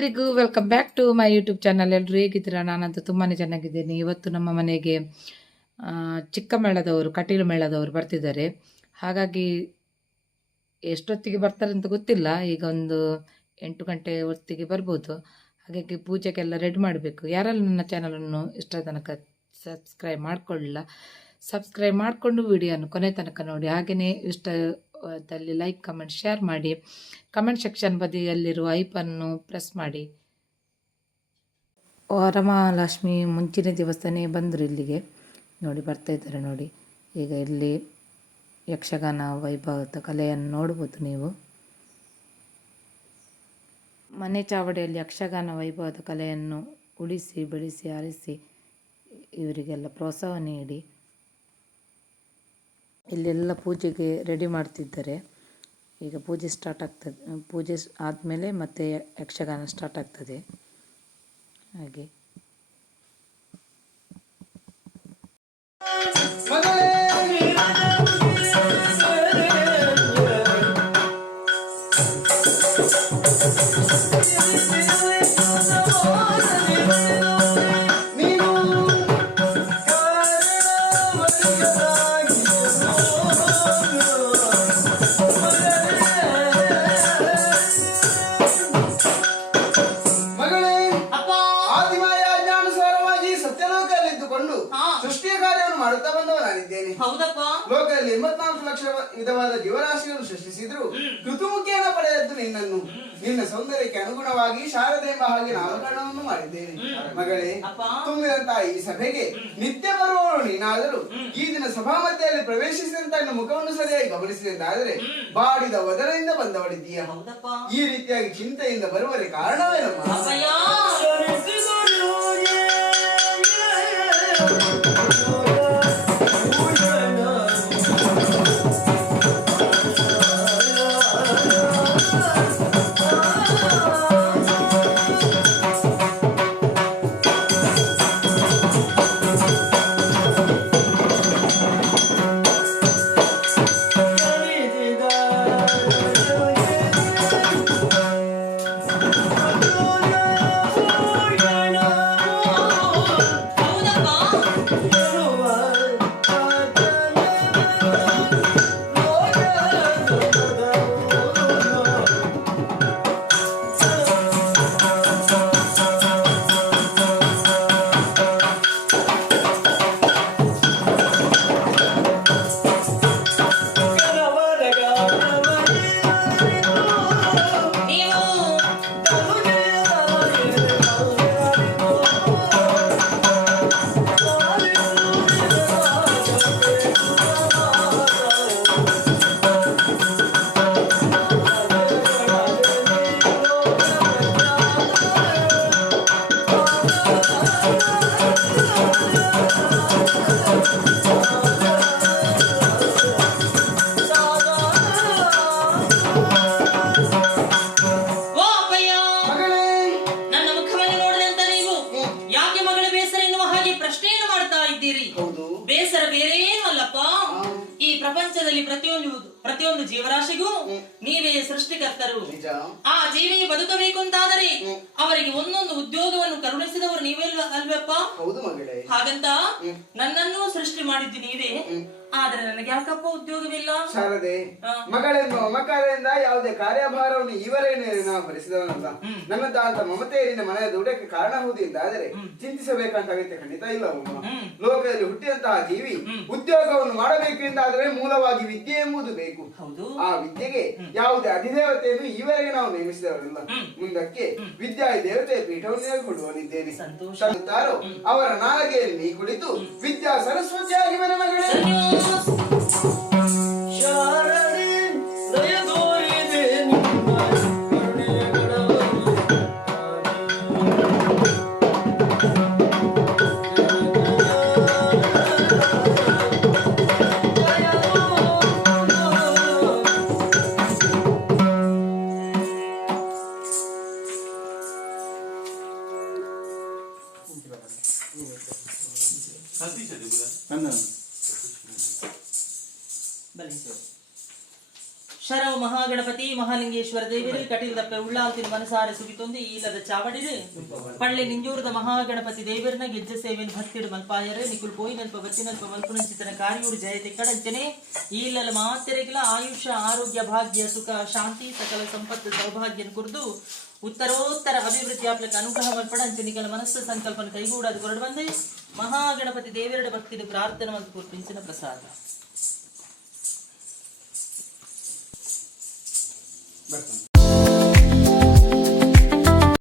ಎಲ್ರಿಗೂ welcome back to my YouTube channel. ಎಲ್ಲರೂ ಹೇಗಿದ್ದೀರಾ? ನಾನಂತೂ ತುಂಬಾ ಚೆನ್ನಾಗಿದ್ದೀನಿ. ಇವತ್ತು ನಮ್ಮ ಮನೆಗೆ ಚಿಕ್ಕ ಮೇಳದವರು, ಕಟೀಲು ಮೇಳದವರು ಬರ್ತಿದ್ದಾರೆ. ಹಾಗಾಗಿ ಎಷ್ಟೊತ್ತಿಗೆ ಬರ್ತಾರೆ ಅಂತ ಗೊತ್ತಿಲ್ಲ. ಈಗ ಒಂದು 8 ಗಂಟೆ ಹೊತ್ತಿಗೆ ಬರ್ಬೋದು. ಹಾಗಾಗಿ ಪೂಜೆಗೆಲ್ಲ ರೆಡಿ ಮಾಡಬೇಕು. ಯಾರೆಲ್ಲ ನನ್ನ ಚಾನಲನ್ನು ಇಷ್ಟ ತನಕ ಸಬ್ಸ್ಕ್ರೈಬ್ ಮಾಡ್ಕೊಳ್ಳಿಲ್ಲ, ಸಬ್ಸ್ಕ್ರೈಬ್ ಮಾಡಿಕೊಂಡು ವಿಡಿಯೋನ ಕೊನೆ ತನಕ ನೋಡಿ. ಹಾಗೆಯೇ ಇಷ್ಟದಲ್ಲಿ ಲೈಕ್, ಕಮೆಂಟ್, ಶೇರ್ ಮಾಡಿ. ಕಮೆಂಟ್ ಸೆಕ್ಷನ್ ಬದಿಯಲ್ಲಿರುವ ಐಪನ್ನು ಪ್ರೆಸ್ ಮಾಡಿ. ವರಮಹಾಲಕ್ಷ್ಮಿ ಮುಂಚಿನ ದಿವಸನೇ ಬಂದರು ಇಲ್ಲಿಗೆ. ನೋಡಿ ಬರ್ತಾ ಇದ್ದಾರೆ ನೋಡಿ. ಈಗ ಇಲ್ಲಿ ಯಕ್ಷಗಾನ ವೈಭವದ ಕಲೆಯನ್ನು ನೋಡ್ಬೋದು ನೀವು. ಮನೆ ಚಾವಡಿಯಲ್ಲಿ ಯಕ್ಷಗಾನ ವೈಭವದ ಕಲೆಯನ್ನು ಉಳಿಸಿ ಬೆಳೆಸಿ ಆರಿಸಿ ಇವರಿಗೆಲ್ಲ ಪ್ರೋತ್ಸಾಹ ನೀಡಿ ಇಲ್ಲೆಲ್ಲ ಪೂಜೆಗೆ ರೆಡಿ ಮಾಡ್ತಿದ್ದಾರೆ. ಈಗ ಪೂಜೆ ಸ್ಟಾರ್ಟ್ ಆಗ್ತದೆ. ಪೂಜೆ ಆದಮೇಲೆ ಮತ್ತೆ ಯಕ್ಷಗಾನ ಸ್ಟಾರ್ಟ್ ಆಗ್ತದೆ. ಹಾಗೆ ಸೃಷ್ಟಿಯ ಕಾರ್ಯವನ್ನು ಮಾಡುತ್ತಾ ಬಂದವನಾಗಿದ್ದೇನೆ. ಲೋಕದಲ್ಲಿ 84 ಲಕ್ಷ ವಿಧವಾದ ಜೀವರಾಶಿಯನ್ನು ಸೃಷ್ಟಿಸಿದ್ರು ಋತುಮುಖಿಯನ್ನು ಪಡೆದದ್ದು ನಿನ್ನನ್ನು. ನಿನ್ನ ಸೌಂದರ್ಯಕ್ಕೆ ಅನುಗುಣವಾಗಿ ಶಾರದೆ ಎಂಬ ಹಾಗೆ ನಾಮಕರಣವನ್ನು ಮಾಡಿದ್ದೇನೆ. ಮಗಳೇ, ತುಂಬಿದಂತಹ ಈ ಸಭೆಗೆ ನಿತ್ಯ ಬರುವವಳು ನೀನಾದರೂ ಈ ದಿನ ಸಭಾ ಮಧ್ಯೆಯಲ್ಲಿ ಪ್ರವೇಶಿಸಿದಂತ ನಿನ್ನ ಮುಖವನ್ನು ಸರಿಯಾಗಿ ಗಮನಿಸಿದಂತಾದರೆ ಬಾಡಿದ ವದನದಿಂದ ಬಂದವಳಿದ್ದೀಯ. ಈ ರೀತಿಯಾಗಿ ಚಿಂತೆಯಿಂದ ಬರುವರೆ ಕಾರಣವೇನಮ್ಮ? ಬೇಸರ ಬೇರೆ ಏನು ಅಲ್ಲಪ್ಪ. ಈ ಪ್ರಪಂಚದಲ್ಲಿ ಪ್ರತಿಯೊಂದು ಜೀವರಾಶಿಗೂ ನೀವೇ ಸೃಷ್ಟಿಕರ್ತರು. ಆ ಜೀವಿ ಬದುಕಬೇಕು ಅಂತಾದರೆ ಅವರಿಗೆ ಒಂದೊಂದು ಉದ್ಯೋಗವನ್ನು ಕರುಣಿಸಿದವರು ನೀವೇ ಅಲ್ವಪ್ಪ. ಹಾಗಂತ ನನ್ನನ್ನು ಸೃಷ್ಟಿ ಮಾಡಿದ್ದು ನೀವೇ. ಆದ್ರೆ ನನಗೆ ಯಾಕಪ್ಪ ಉದ್ಯೋಗವಿಲ್ಲ? ಶಾರದೆ, ಮಗಳೆಂಬ ಮಮಕಾರದಿಂದ ಯಾವುದೇ ಕಾರ್ಯಭಾರವನ್ನು ಇವರೇನೇ ನಾವು ಭರಿಸಿದವನಲ್ಲ. ನನ್ನದಾಂತ ಮಮತೆ ನಿನ್ನ ಮನೆಯ ದುಡ್ಡಕ್ಕೆ ಕಾರಣ ಹೌದು ಎಂದಾದರೆ ಚಿಂತಿಸಬೇಕಂತ ಅಗತ್ಯ ಖಂಡಿತ ಇಲ್ಲ. ಲೋಕದಲ್ಲಿ ಹುಟ್ಟಿದಂತಹ ಜೀವಿ ಉದ್ಯೋಗವನ್ನು ಮಾಡಬೇಕು ಎಂದಾದರೆ ಮೂಲವಾಗಿ ವಿದ್ಯೆ ಎಂಬುದು ಬೇಕು. ಆ ವಿದ್ಯೆಗೆ ಯಾವುದೇ ಅಧಿದೇವತೆಯನ್ನು ಈವರೆಗೆ ನಾವು ನೇಮಿಸಿದವರಲ್ಲ. ಮುಂದಕ್ಕೆ ವಿದ್ಯಾ ದೇವತೆ ಪೀಠವನ್ನು ಕೊಡುವನಿದ್ದೇನೆ. ಅವರ ನಾಲಿಗೆಯಲ್ಲಿ ನೀ ಕುಳಿತು ವಿದ್ಯಾ ಸರಸ್ವತಿಯಾಗಿ ಮನೆ ಮಗಳೇ. ಶರವು ಮಹಾಗಣಪತಿ ಮಹಾಲಿಂಗೇಶ್ವರ ದೇವಿರು ಕಟೀಲದಪ್ಪ ಉಳ್ಳಾಲ್ತಿನ ಮನಸಾರೆ ಸುಗಿತೊಂದು ಈಲದ ಚಾವಡಿರು ಪಳ್ಳಿ ನಿಂಜೂರದ ಮಹಾಗಣಪತಿ ದೇವರನ್ನ ಗೆಜ್ಜೆ ಸೇವೆಯನ್ನು ಭಕ್ತಿಡು ಮಲ್ಪಾಯರೆ ನಿಕುಲ್ ಪೋಯಿನಲ್ಪ ಬತ್ತಿನಲ್ಪ ಮಲ್ಪುಣಂಚಿತನ ಕಾರ್ಯೂರು ಜಯತೆ ಕಡಂಚನೆ ಈಲಲ ಮಾತೆರೆಗಿಲ ಆಯುಷ ಆರೋಗ್ಯ ಭಾಗ್ಯ ಸುಖ ಶಾಂತಿ ಸಕಲ ಸಂಪತ್ತು ಸೌಭಾಗ್ಯ ಕುರಿದು ಉತ್ತರೋತ್ತರ ಅಭಿವೃದ್ಧಿ ಆಪ್ಲಕ ಅನುಗ್ರಹ ಮಲ್ಪಡಂಚನಿಗಳ ಮನಸ್ಸು ಸಂಕಲ್ಪನ ಕೈಗೂಡದು ಹೊರಡು ಬಂದೆ ಮಹಾಗಣಪತಿ ದೇವರ ಭಕ್ತಿದು ಪ್ರಾರ್ಥನೆ ಮತ್ತು ಪೂರ್ಪಿಂಚಿನ ಪ್ರಸಾದ ಬರ್ತಾನೆ.